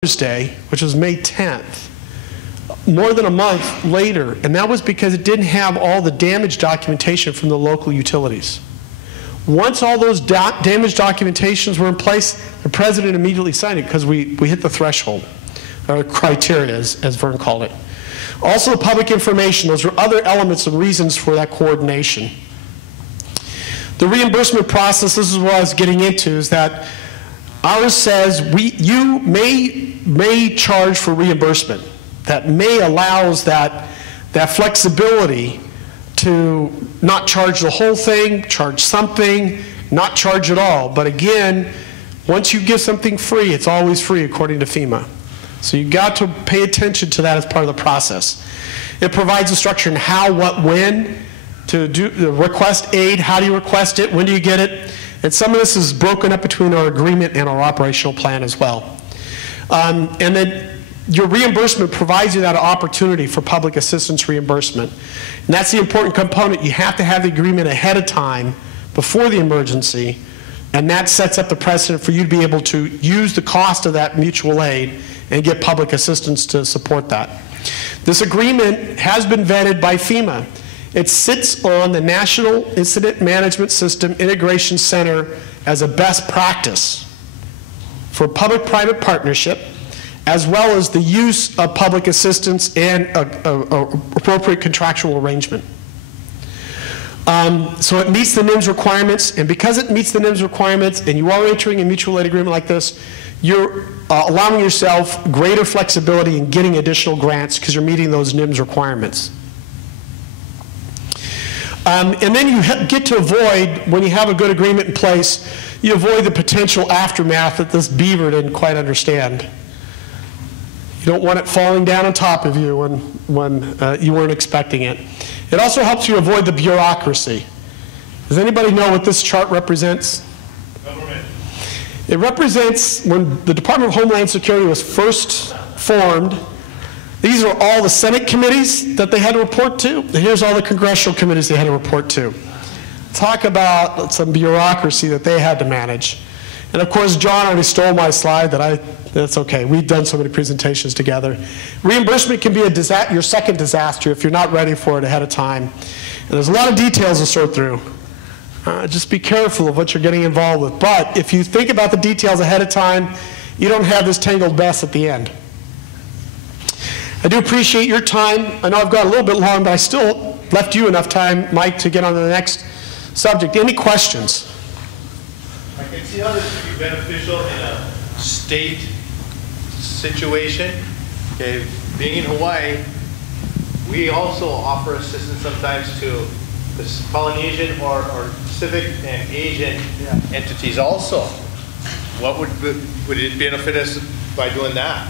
Day, which was May 10th, more than a month later, and that was because it didn't have all the damage documentation from the local utilities. Once all those damage documentations were in place, the president immediately signed it because we hit the threshold, or criteria, as Vern called it. Also, public information, those were other elements and reasons for that coordination. The reimbursement process, this is what I was getting into, is that ours says you may charge for reimbursement. That may allows that flexibility to not charge the whole thing, charge something, not charge at all. But again, once you give something free, it's always free according to FEMA. So you've got to pay attention to that as part of the process. It provides instruction how, what, when to request aid, how do you request it, when do you get it. And some of this is broken up between our agreement and our operational plan as well. And then your reimbursement provides you that opportunity for public assistance reimbursement. And that's the important component. You have to have the agreement ahead of time before the emergency, and that sets up the precedent for you to be able to use the cost of that mutual aid and get public assistance to support that. This agreement has been vetted by FEMA. It sits on the National Incident Management System Integration Center as a best practice for public-private partnership, as well as the use of public assistance and appropriate contractual arrangement. So it meets the NIMS requirements, and because it meets the NIMS requirements and you are entering a mutual aid agreement like this, you're allowing yourself greater flexibility in getting additional grants because you're meeting those NIMS requirements. And then you get to avoid, when you have a good agreement in place, you avoid the potential aftermath that this beaver didn't quite understand. You don't want it falling down on top of you when you weren't expecting it. It also helps you avoid the bureaucracy. Does anybody know what this chart represents? Government. It represents when the Department of Homeland Security was first formed. These are all the Senate committees that they had to report to. And here's all the congressional committees they had to report to. Talk about some bureaucracy that they had to manage. And of course, John already stole my slide. That's okay. We've done so many presentations together. Reimbursement can be your second disaster if you're not ready for it ahead of time. And there's a lot of details to sort through. Just be careful of what you're getting involved with. But if you think about the details ahead of time, you don't have this tangled mess at the end. I do appreciate your time. I know I've got a little bit long, but I still left you enough time, Mike, to get on to the next subject. Any questions? I can see how this would be beneficial in a state situation. Okay, being in Hawaii, we also offer assistance sometimes to the Polynesian or Pacific and Asian entities also. What would it benefit us by doing that?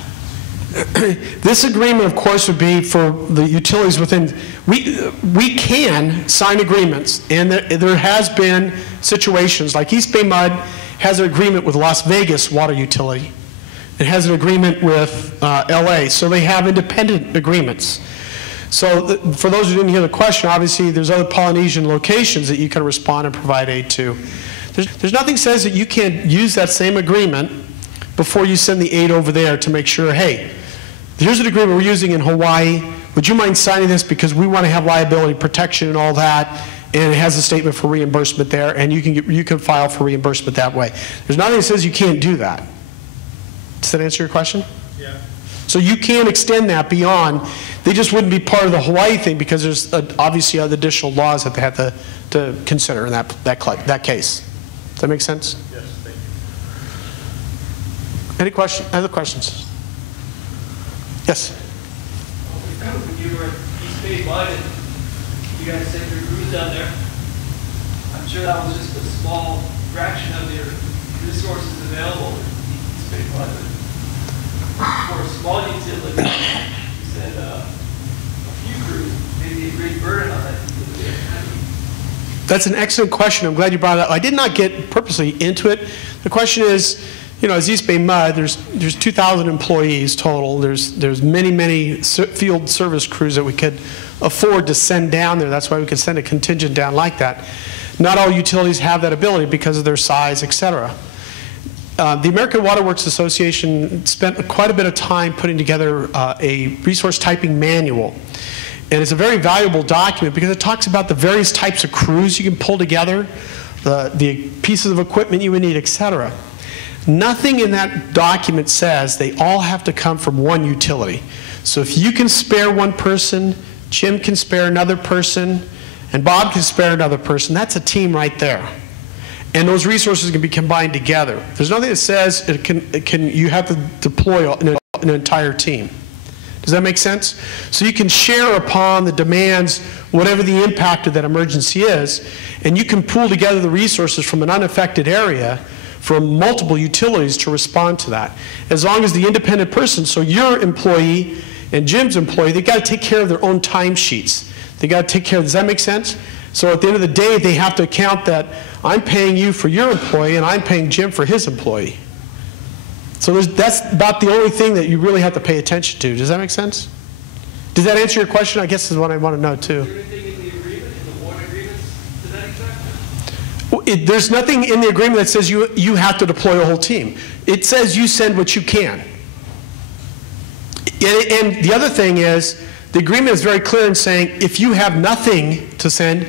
This agreement, of course, would be for the utilities within. We can sign agreements, and there has been situations like East Bay Mud has an agreement with Las Vegas Water Utility. It has an agreement with LA, so they have independent agreements. So for those who didn't hear the question, obviously there's other Polynesian locations that you can respond and provide aid to. There's nothing says that you can't use that same agreement before you send the aid over there to make sure, hey, here's an agreement we're using in Hawaii. Would you mind signing this because we want to have liability protection and all that, and it has a statement for reimbursement there, and you can file for reimbursement that way. There's nothing that says you can't do that. Does that answer your question? Yeah. So you can extend that beyond. They just wouldn't be part of the Hawaii thing because there's obviously other additional laws that they have to consider in that case. Does that make sense? Yes, thank you. Other questions? Yes? When you were at East Bay Mud and you guys sent your crews down there, I'm sure that was just a small fraction of your resources available at East Bay Mud. For a small utility, you said a few crews, maybe a great burden on that utility. That's an excellent question. I'm glad you brought it up. I did not get purposely into it. The question is, you know, as East Bay Mud, there's 2,000 employees total. There's many field service crews that we could afford to send down there. That's why we could send a contingent down like that. Not all utilities have that ability because of their size, et cetera. The American Water Works Association spent quite a bit of time putting together a resource typing manual. And it's a very valuable document because it talks about the various types of crews you can pull together, the pieces of equipment you would need, etc. Nothing in that document says they all have to come from one utility. So if you can spare one person, Jim can spare another person, and Bob can spare another person, that's a team right there. And those resources can be combined together. There's nothing that says you have to deploy an entire team. Does that make sense? So you can share upon the demands, whatever the impact of that emergency is, and you can pool together the resources from an unaffected area from multiple utilities to respond to that. As long as the independent person, so your employee and Jim's employee, they've got to take care of their own timesheets. They got to take care of, does that make sense? So at the end of the day, they have to account that I'm paying you for your employee and I'm paying Jim for his employee. So that's about the only thing that you really have to pay attention to. Does that make sense? Does that answer your question? I guess is what I want to know too. Is there anything in the agreement, in the water agreements, to that exact? There's nothing in the agreement that says you have to deploy a whole team. It says you send what you can. And the other thing is, the agreement is very clear in saying if you have nothing to send,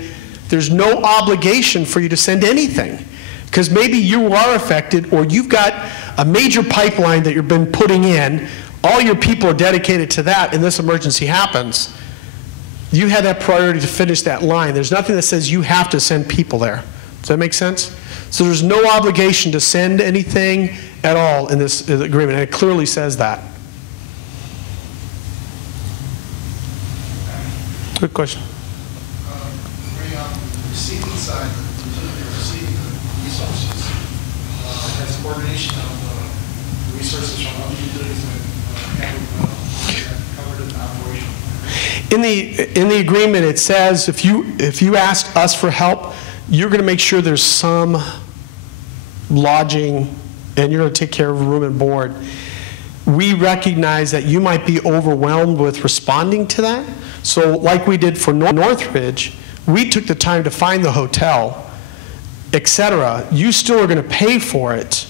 there's no obligation for you to send anything. Because maybe you are affected or you've got a major pipeline that you've been putting in, all your people are dedicated to that and this emergency happens. You had that priority to finish that line. There's nothing that says you have to send people there. Does that make sense? So there's no obligation to send anything at all in this agreement, and it clearly says that. Good question. Ray, on the receiving side, the receiving resources, has coordination of resources from other utilities covered in the operation? In the agreement, it says if you ask us for help, you're going to make sure there's some lodging, and you're going to take care of room and board. We recognize that you might be overwhelmed with responding to that. So like we did for Northridge, we took the time to find the hotel, etc. You still are going to pay for it,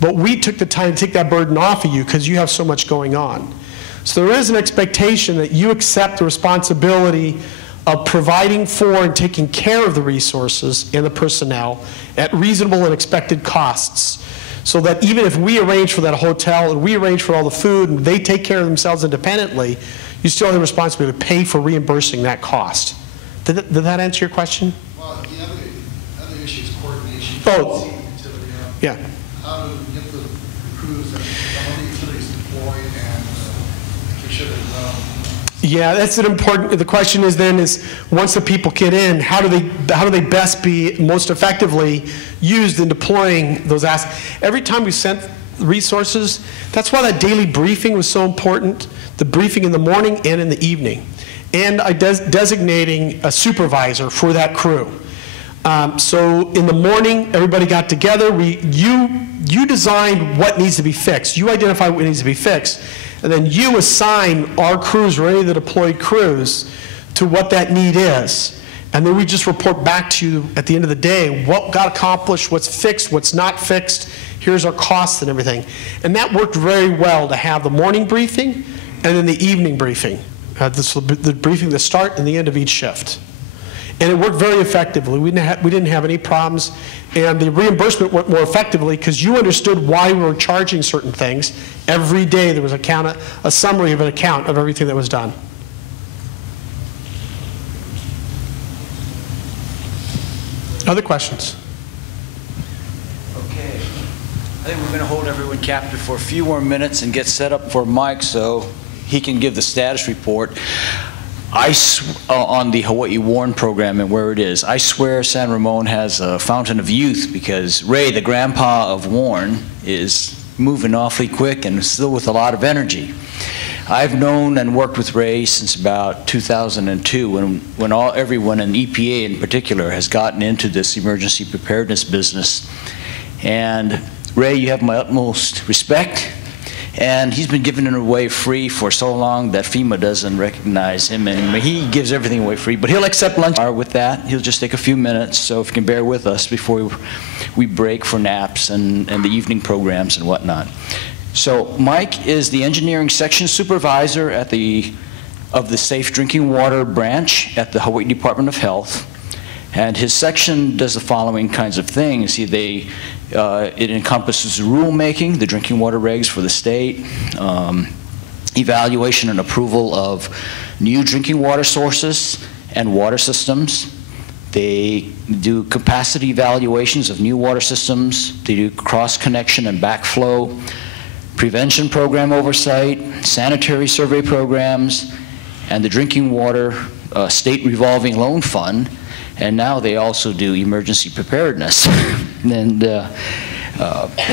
but we took the time to take that burden off of you because you have so much going on. So there is an expectation that you accept the responsibility of providing for and taking care of the resources and the personnel at reasonable and expected costs. So that even if we arrange for that hotel and we arrange for all the food and they take care of themselves independently, you still have the responsibility to pay for reimbursing that cost. Did that answer your question? Well, the other issue is coordination. Oh, yeah. How to get the crews and some other utilities deployed and make sure that yeah, that's an important. The question is then once the people get in, how do they best be most effectively used in deploying those assets? Every time we sent resources, that's why that daily briefing was so important. The briefing in the morning and in the evening, and designating a supervisor for that crew. So in the morning, everybody got together. You designed what needs to be fixed. You identify what needs to be fixed. And then you assign our crews or any of the deployed crews to what that need is. And then we just report back to you at the end of the day what got accomplished, what's fixed, what's not fixed, here's our costs and everything. And that worked very well to have the morning briefing and then the evening briefing. The briefing, the start and the end of each shift. And it worked very effectively. We didn't have any problems. And the reimbursement went more effectively because you understood why we were charging certain things. Every day there was a summary of an account of everything that was done. Other questions? Okay. I think we're going to hold everyone captive for a few more minutes and get set up for Mike so he can give the status report. On the Hawaii WARN program and where it is, I swear San Ramon has a fountain of youth because Ray, the grandpa of WARN, is moving awfully quick and still with a lot of energy. I've known and worked with Ray since about 2002 when everyone in EPA in particular has gotten into this emergency preparedness business. And Ray, you have my utmost respect. And he's been giving it away free for so long that FEMA doesn't recognize him anymore. He gives everything away free, but he'll accept lunch with that. He'll just take a few minutes, so if you can bear with us before we break for naps and the evening programs and whatnot. So Mike is the engineering section supervisor of the Safe Drinking Water branch at the Hawaii Department of Health. And his section does the following kinds of things. It encompasses rulemaking, the drinking water regs for the state, evaluation and approval of new drinking water sources and water systems. They do capacity evaluations of new water systems. They do cross-connection and backflow, prevention program oversight, sanitary survey programs, and the drinking water state revolving loan fund. And now they also do emergency preparedness. And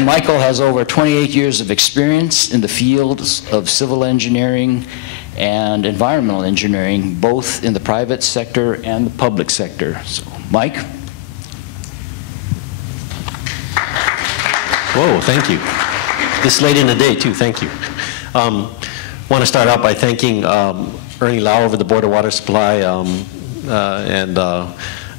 Michael has over 28 years of experience in the fields of civil engineering and environmental engineering, both in the private sector and the public sector. So, Mike? Whoa, thank you. This late in the day, too, thank you. Want to start out by thanking Ernie Lau over the Board of Water Supply and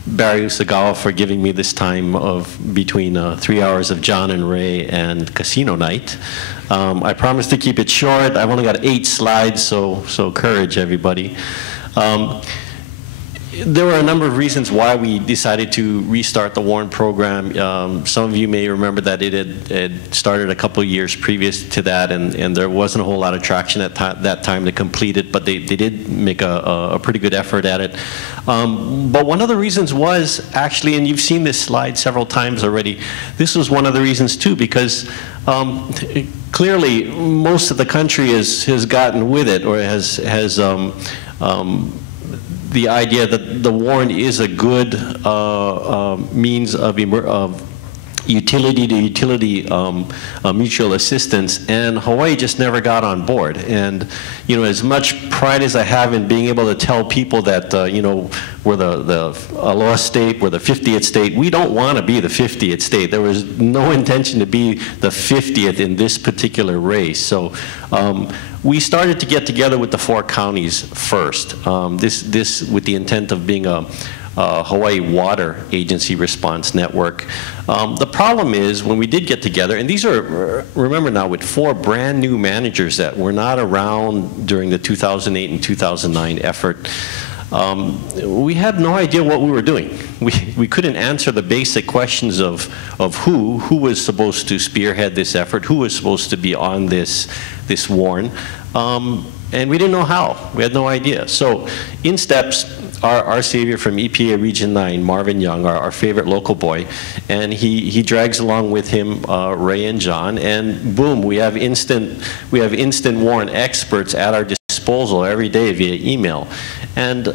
Barry Usagawa for giving me this time of between 3 hours of John and Ray and casino night. I promised to keep it short. I've only got 8 slides, so courage, everybody. There were a number of reasons why we decided to restart the WARN program. Some of you may remember that it had started a couple of years previous to that, and there wasn't a whole lot of traction at that time to complete it, but they did make a pretty good effort at it. But one of the reasons was actually, and you've seen this slide several times already, this was one of the reasons too, because clearly most of the country has gotten with it, or has the idea that the WARN is a good means of utility-to-utility mutual assistance, and Hawaii just never got on board. And you know, as much pride as I have in being able to tell people that you know, we're the Aloha state, we're the 50th state, we don't want to be the 50th state. There was no intention to be the 50th in this particular race. So we started to get together with the 4 counties first. This with the intent of being a Hawaii Water Agency Response Network. The problem is when we did get together, and these are, remember now, with 4 brand new managers that were not around during the 2008 and 2009 effort, we had no idea what we were doing. We couldn't answer the basic questions of who was supposed to spearhead this effort, who was supposed to be on this WARN, and we didn't know how. We had no idea. So in steps our savior from EPA Region 9, Marvin Young, our favorite local boy, and he drags along with him Ray and John, and boom, we have instant WARN experts at our disposal every day via email. And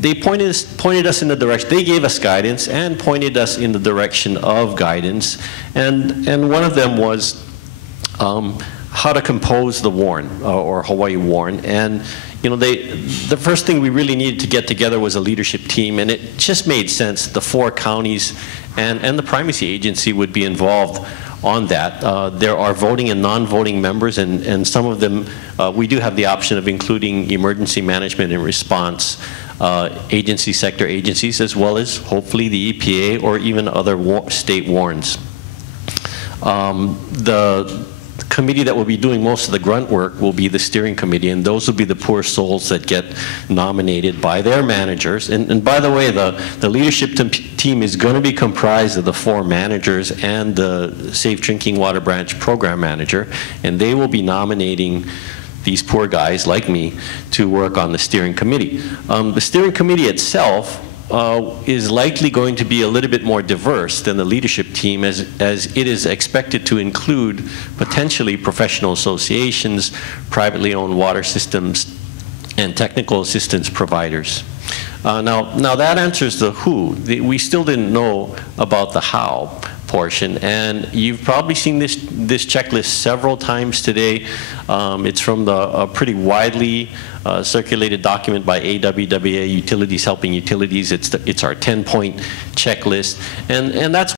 they pointed us in the direction, they gave us guidance and pointed us in the direction of guidance. And one of them was how to compose the WARN, or Hawaii WARN. And you know, the first thing we really needed to get together was a leadership team, and it just made sense. The 4 counties and the primacy agency would be involved on that. There are voting and non-voting members, and some of them, we do have the option of including emergency management and response agency, sector agencies, as well as hopefully the EPA or even other state WARNs. The committee that will be doing most of the grunt work will be the steering committee, and those will be the poor souls that get nominated by their managers. And by the way, the leadership team is going to be comprised of the 4 managers and the Safe Drinking Water Branch program manager, and they will be nominating these poor guys like me to work on the steering committee. The steering committee itself is likely going to be a little bit more diverse than the leadership team, as it is expected to include potentially professional associations, privately owned water systems, and technical assistance providers. Now that answers the who. We still didn't know about the how portion, and you've probably seen this checklist several times today. It's from a pretty widely circulated document by AWWA, Utilities Helping Utilities. It's our 10-point checklist, and that's